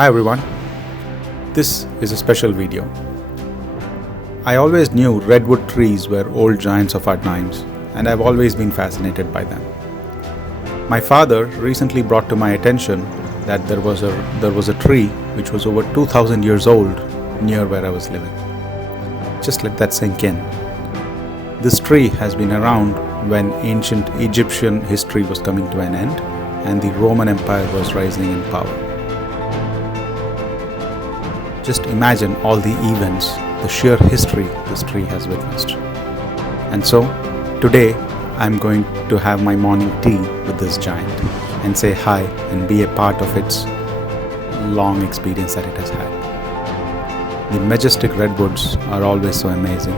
Hi everyone, this is a special video. I always knew redwood trees were old giants of our times, and I've always been fascinated by them. My father recently brought to my attention that there was a tree which was over 2000 years old near where I was living. Just let that sink in. This tree has been around when ancient Egyptian history was coming to an end and the Roman Empire was rising in power. Just imagine all the events, the sheer history this tree has witnessed. And so, today I'm going to have my morning tea with this giant and say hi and be a part of its long experience that it has had. The majestic redwoods are always so amazing.